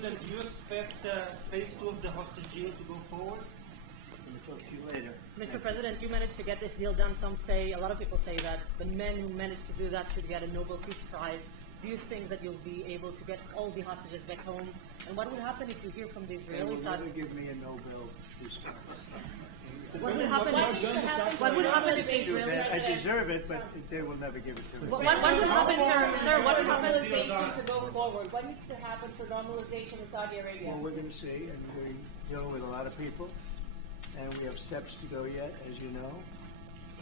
President, do you expect phase 2 of the hostage deal to go forward? We'll talk to you later. Mr. President, you managed to get this deal done. Some say, a lot of people say that the men who managed to do that should get a Nobel Peace Prize. Do you think that you'll be able to get all the hostages back home? And what would happen if you hear from the Israeli side? They will never give me a Nobel Peace Prize. What would happen if the Israeli I deserve it, but they will never give it to me. What would happen, sir? What would happen if Normalization to go forward. What needs to happen for normalization in Saudi Arabia? Well, we're going to see, and we're dealing with a lot of people, and we have steps to go yet, as you know,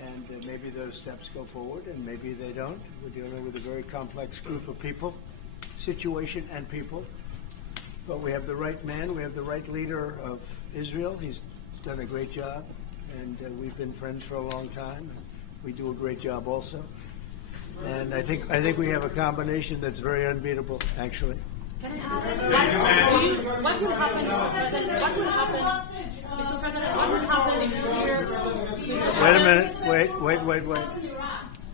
and maybe those steps go forward, and maybe they don't. We're dealing with a very complex group of people, situation and people, but we have the right man, we have the right leader of Israel. He's done a great job, and we've been friends for a long time. We do a great job also, and I think we have a combination that's very unbeatable, actually. Can I ask, what would happen, Mr. President? What would happen, Mr. President? What would happen if you hear? Wait a minute. Wait.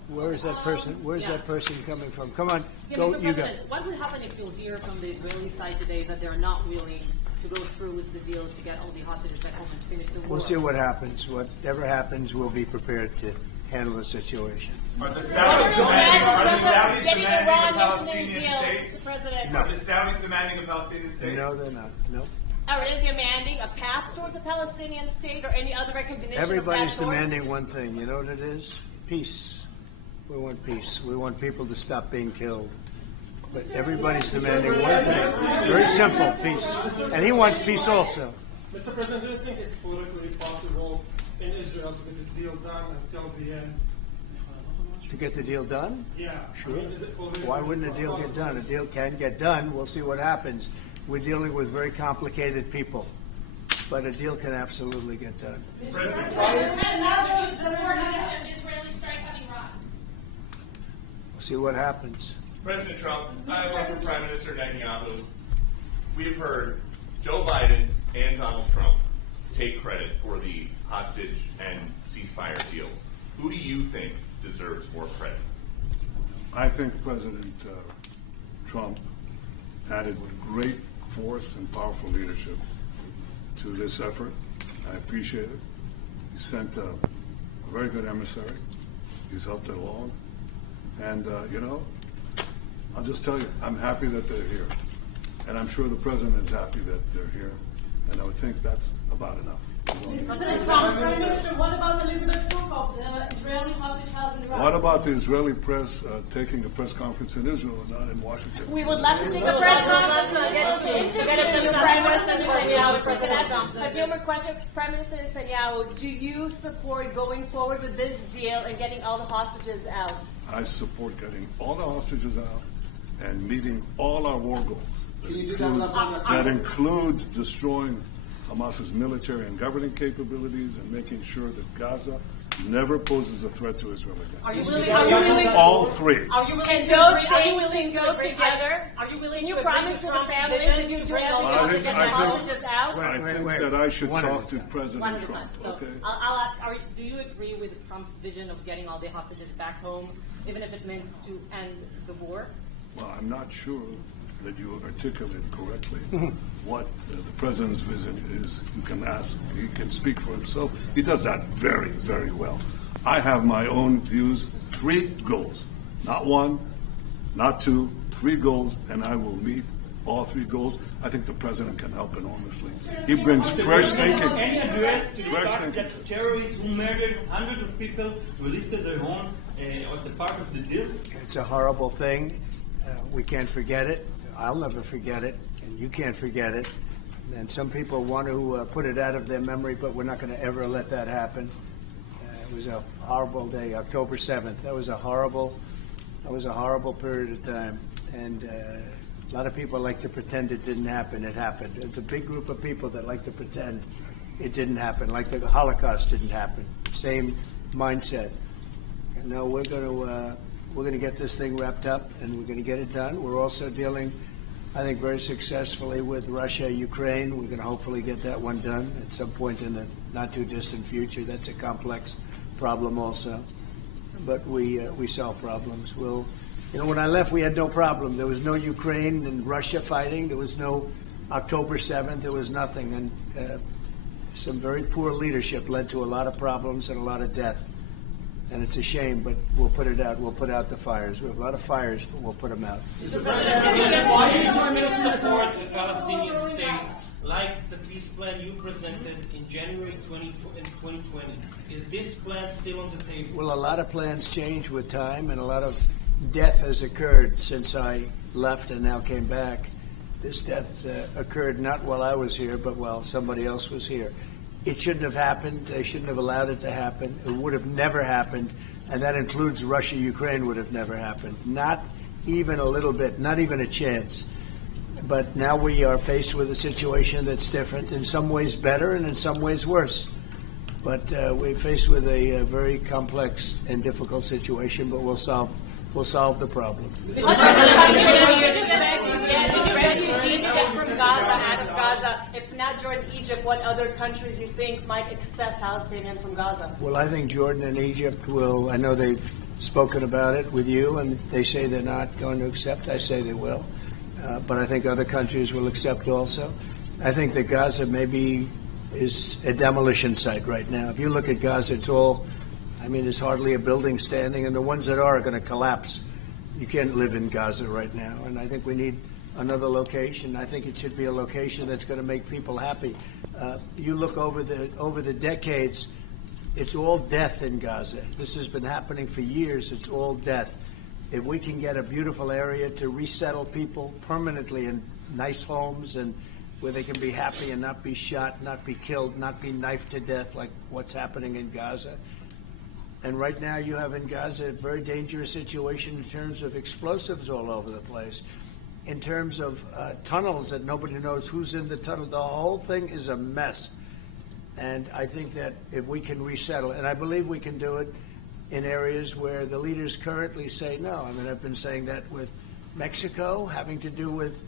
Where is that person? Where's that person coming from? Come on, go. You go. What would happen if you hear from the Israeli side today that they're not willing to go through with the deal to get all the hostages back home and finish the war? We'll see what happens. Whatever happens, we'll be prepared to handle the situation. Are the Saudis demanding a Palestinian state? President. Are the Saudis demanding a Palestinian state? No, they're not. No. Are they demanding a path towards a Palestinian state or any other recognition Everybody's of that demanding one thing. You know what it is? Peace. We want peace. We want people to stop being killed. But everybody's demanding one thing. Very simple, peace. And he wants peace also. Mr. President, do you think it's politically possible in Israel to get this deal done until the end? To get the deal done? Yeah. Sure. I mean, is it politically Why wouldn't a deal get done? A deal can get done. We'll see what happens. We're dealing with very complicated people. But a deal can absolutely get done. Israeli strike on Iran. We'll see what happens. President Trump, I work for Prime Minister Netanyahu. We have heard Joe Biden and Donald Trump take credit for the hostage and ceasefire deal. Who do you think deserves more credit? I think President Trump added great force and powerful leadership to this effort. I appreciate it. He sent a very good emissary. He's helped it along. And, I'll just tell you, I'm happy that they're here. And I'm sure the President is happy that they're here. And I would think that's about enough. President Trump, Prime Minister, what about Elizabeth Shukov, the Israeli hostage held in Iraq? What about the Israeli press taking a press conference in Israel and not in Washington? We would love to take a press conference to interview Prime Minister Netanyahu. A few more questions. Prime Minister Netanyahu, do you support going forward with this deal and getting all the hostages out? I support getting all the hostages out and meeting all our war goals that include destroying Hamas's military and governing capabilities and making sure that Gaza never poses a threat to Israel again. are you willing? All three. Are you willing And to those agree? Are you things willing can to go agree? together. Are you willing Can you to agree promise with to the Trump's families vision that you to do bring all the everything to hostages get the back home? hostages out? I think wait. that I should One at talk a to time. President One at a Trump. time. So Okay. I'll ask, do you agree with Trump's vision of getting all the hostages back home, even if it means to end the war? Well, I'm not sure that you articulate correctly what the President's vision is. You can ask, he can speak for himself. He does that very, very well. I have my own views, 3 goals, not 1, not 2, 3 goals, and I will meet all 3 goals. I think the President can help enormously. He brings fresh thinking. Any address to the fact that terrorists who murdered hundreds of people released their home was the part of the deal? It's a horrible thing. We can't forget it. I'll never forget it, and you can't forget it. And some people want to put it out of their memory, but we're not going to ever let that happen. It was a horrible day, October 7th. That was a horrible period of time. And a lot of people like to pretend it didn't happen. It happened. It's a big group of people that like to pretend it didn't happen, like the Holocaust didn't happen. Same mindset. And now we're going to get this thing wrapped up, and we're going to get it done. We're also dealing, I think, very successfully with Russia, Ukraine. We're going to hopefully get that one done at some point in the not-too-distant future. That's a complex problem also. But we solve problems. When I left, we had no problem. There was no Ukraine and Russia fighting. There was no October 7th, there was nothing, and some very poor leadership led to a lot of problems and a lot of death. And it's a shame, but we'll put it out. We'll put out the fires. We have a lot of fires, but we'll put them out. Why do you want to support a Palestinian state like the peace plan you presented in January 2020? Is this plan still on the table? Well, a lot of plans change with time, and a lot of death has occurred since I left and now came back. This death occurred not while I was here, but while somebody else was here. It shouldn't have happened. They shouldn't have allowed it to happen. It would have never happened, and that includes Russia-Ukraine would have never happened. Not even a little bit, not even a chance. But now we are faced with a situation that's different, in some ways better and in some ways worse. But we're faced with a very complex and difficult situation, but we'll solve the problem. Refugees get from Gaza, out of Gaza. If not Jordan, Egypt, what other countries you think might accept Palestinians from Gaza? Well, I think Jordan and Egypt will. I know they've spoken about it with you, and they say they're not going to accept. I say they will. But I think other countries will accept also. I think that Gaza maybe is a demolition site right now. If you look at Gaza, it's all, I mean, there's hardly a building standing, and the ones that are going to collapse. You can't live in Gaza right now, and I think we need another location. I think it should be a location that's going to make people happy. You look over the decades, it's all death in Gaza. This has been happening for years. It's all death. If we can get a beautiful area to resettle people permanently in nice homes and where they can be happy and not be shot, not be killed, not be knifed to death like what's happening in Gaza. And right now you have in Gaza a very dangerous situation in terms of explosives all over the place, in terms of tunnels that nobody knows who's in the tunnel. The whole thing is a mess. And I think that if we can resettle, and I believe we can do it in areas where the leaders currently say no. I mean, I've been saying that with Mexico, having to do with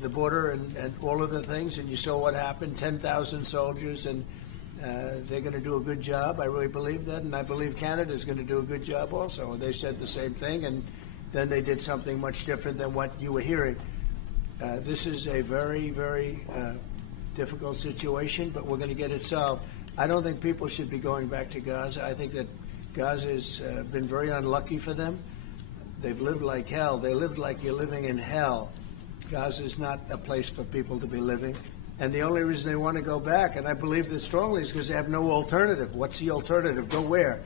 the border and all of the things, and you saw what happened, 10,000 soldiers, and they're going to do a good job. I really believe that, and I believe Canada's going to do a good job also. They said the same thing, and then they did something much different than what you were hearing. This is a very, very difficult situation, but we're going to get it solved. I don't think people should be going back to Gaza. I think that Gaza has been very unlucky for them. They've lived like hell. They lived like you're living in hell. Gaza is not a place for people to be living. And the only reason they want to go back, and I believe this strongly, is because they have no alternative. What's the alternative? Go where?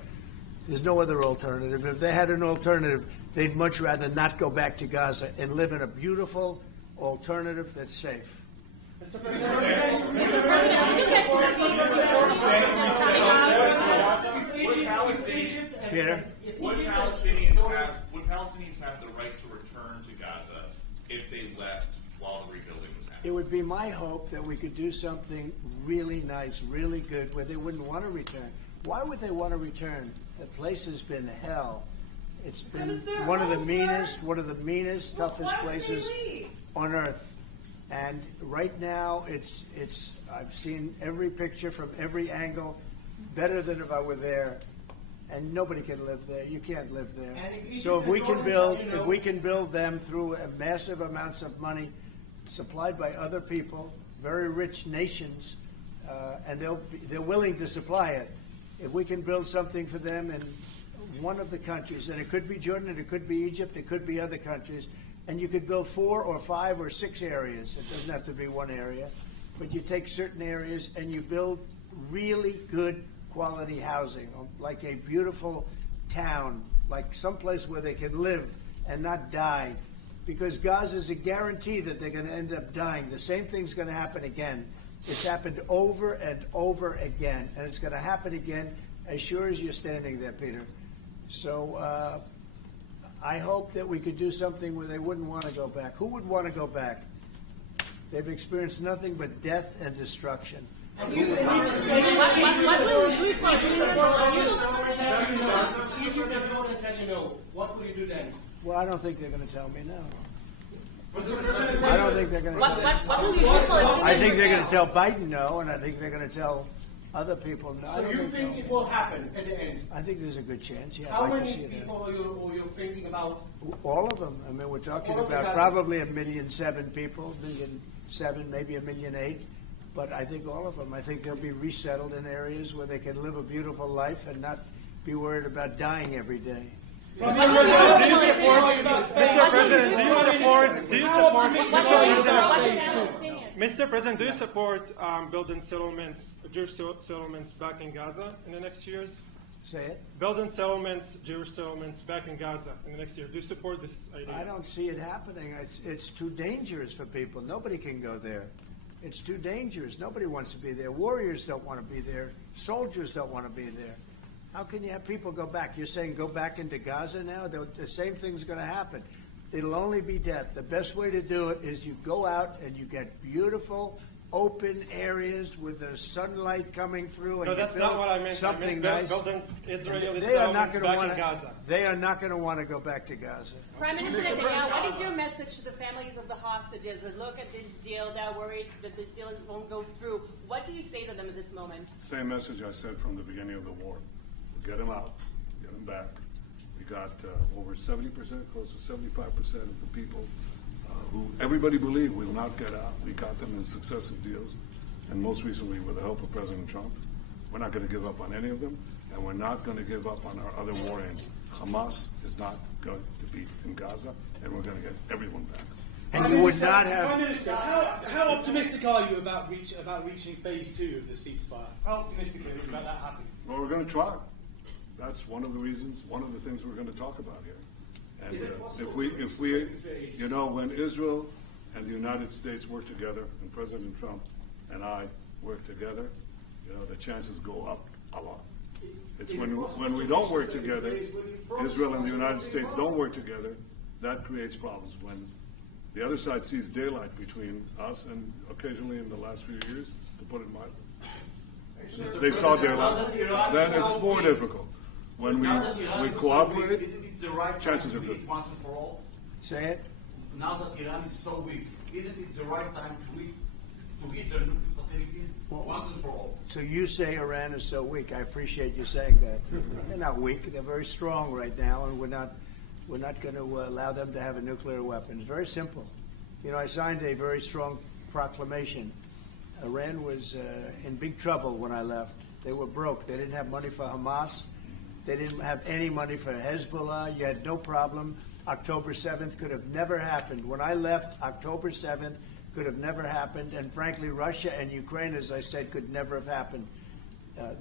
There's no other alternative. If they had an alternative, they'd much rather not go back to Gaza and live in a beautiful alternative that's safe. Mr. President, Peter? Would Palestinians have the right to return to Gaza if they left while the rebuilding was happening? It would be my hope that we could do something really nice, really good, where they wouldn't want to return. Why would they want to return? The place has been hell. It's been one of the meanest, toughest places on earth. And right now, I've seen every picture from every angle, better than if I were there. And nobody can live there. You can't live there. So if we can build them through massive amounts of money supplied by other people, very rich nations, and they're willing to supply it. If we can build something for them in one of the countries, and it could be Jordan, it could be Egypt, it could be other countries, and you could build 4 or 5 or 6 areas. It doesn't have to be one area, but you take certain areas and you build really good quality housing, like a beautiful town, like someplace where they can live and not die. Because Gaza is a guarantee that they're going to end up dying. The same thing's going to happen again. It's happened over and over again, and it's going to happen again as sure as you're standing there, Peter. So I hope that we could do something where they wouldn't want to go back. Who would want to go back? They've experienced nothing but death and destruction. What will you do if Egypt and Jordan tell you no? What will you do then? Well, I don't think they're going to tell me no. Mr. President, I don't think they're going to tell me. What will you do? I think they're going to tell Biden no, and I think they're going to tell other people no. so you think it will happen at the end? I think there's a good chance. Yeah, How I'd like to many see it happen. people are you thinking about? All of them. I mean, we're talking All of about them. probably 1.7 million people, 7, maybe 1.8 million. But I think all of them, I think they'll be resettled in areas where they can live a beautiful life and not be worried about dying every day. Mr. President, do you support building settlements, Jewish settlements back in Gaza in the next years? Say it. Building settlements, Jewish settlements back in Gaza in the next year. Do you support this idea? I don't see it happening. It's too dangerous for people. Nobody can go there. It's too dangerous. Nobody wants to be there. Warriors don't want to be there. Soldiers don't want to be there. How can you have people go back? You're saying go back into Gaza now? The same thing's going to happen. It'll only be death. The best way to do it is you go out and you get beautiful, open areas with the sunlight coming through. No, and that's not what I meant. Something I meant nice. building Israeli They are not settlements going to back want in Gaza. They are not going to want to go back to Gaza. Prime Minister Netanyahu, what is your message to the families of the hostages that look at this deal, that are worried that this deal won't go through? What do you say to them at this moment? Same message I said from the beginning of the war. Get them out, get them back. We got over 70%, close to 75% of the people who everybody believed will not get out. We got them in successive deals, and most recently with the help of President Trump. We're not going to give up on any of them, and we're not going to give up on our other war aims. Hamas is not going to be in Gaza, and we're going to get everyone back. And you would not have. Prime Minister, how optimistic are you about reaching phase 2 of the ceasefire? How optimistic are you about that happening? Well, we're going to try. That's one of the reasons, one of the things we're going to talk about here. And if we, you know, when Israel and the United States work together, and President Trump and I work together, you know, the chances go up a lot. It's when we don't work together, Israel and the United States don't work together, that creates problems. When the other side sees daylight between us, and occasionally in the last few years, to put it mildly, they saw daylight, then it's more difficult. When we cooperate, chances are good. Once and for all? Say it. Now that Iran is so weak, isn't it the right time to hit their nuclear facilities once and for all? So you say Iran is so weak. I appreciate you saying that. They're not weak. They're very strong right now, and we're not going to allow them to have a nuclear weapon. It's very simple. You know, I signed a very strong proclamation. Iran was in big trouble when I left. They were broke. They didn't have money for Hamas. They didn't have any money for Hezbollah. You had no problem. October 7th could have never happened. When I left, October 7th could have never happened. And frankly, Russia and Ukraine, as I said, could never have happened.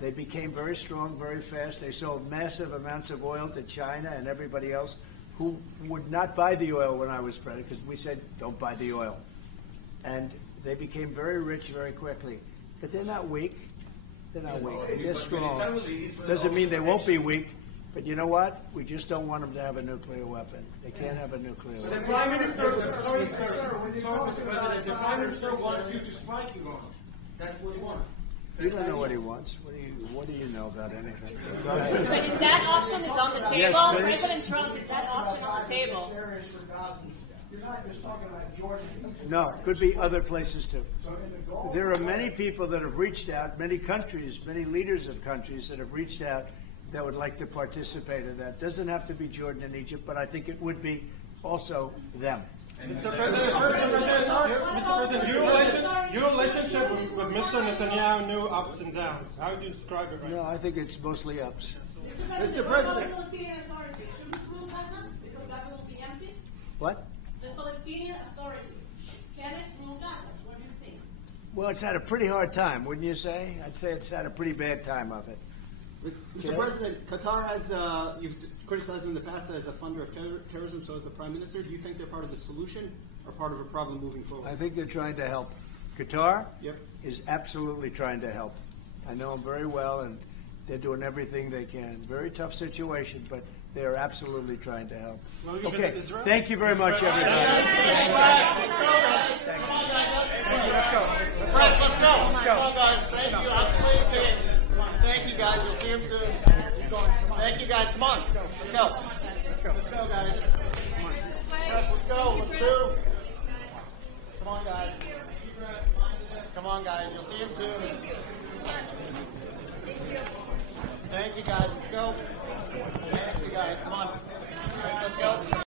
They became very strong very fast. They sold massive amounts of oil to China and everybody else who would not buy the oil when I was president, because we said, don't buy the oil. And they became very rich very quickly. But they're not weak. They're not weak. They're strong. Doesn't mean they won't be weak. But you know what? We just don't want them to have a nuclear weapon. They can't have a nuclear weapon. The Prime Minister, sorry, Mr. President, the Prime Minister wants you to strike Iran. That's what he wants. You don't know what he wants. What do you know about anything? Go ahead. But is that option on the table? Yes, President Trump, is that option on the table? You're not just talking about Jordan. No, could be other places too. There are many people that have reached out, many countries, many leaders of countries that have reached out that would like to participate in that. Doesn't have to be Jordan and Egypt, but I think it would be also them. Mr. President, your relationship with Mr. Netanyahu knew ups and downs. How do you describe it right No, now? I think it's mostly ups. Mr. President. The Palestinian Authority should rule Gaza because Gaza will be empty. What? The Palestinian Authority, can it rule Gaza? What do you think? Well, it's had a pretty hard time, wouldn't you say? I'd say it's had a pretty bad time of it. Mr. President, Qatar has, you've criticized them in the past as a funder of terrorism, so as the Prime Minister. Do you think they're part of the solution or part of a problem moving forward? I think they're trying to help. Qatar Yep. is absolutely trying to help. I know them very well, and they're doing everything they can. Very tough situation, but they are absolutely trying to help. Will you Okay, visit Israel? thank you very much, everybody. Press, let's go. Come on, guys. Thank you. I'm playing team. Thank you, guys. You'll see him soon. Thank you, guys. Come on. Let's go. Let's go, guys. Press, let's go. Let's do. Come on, guys. Come on, guys. You'll see him soon. Thank you, guys. Let's go. Thank you, guys. Come on. Let's go.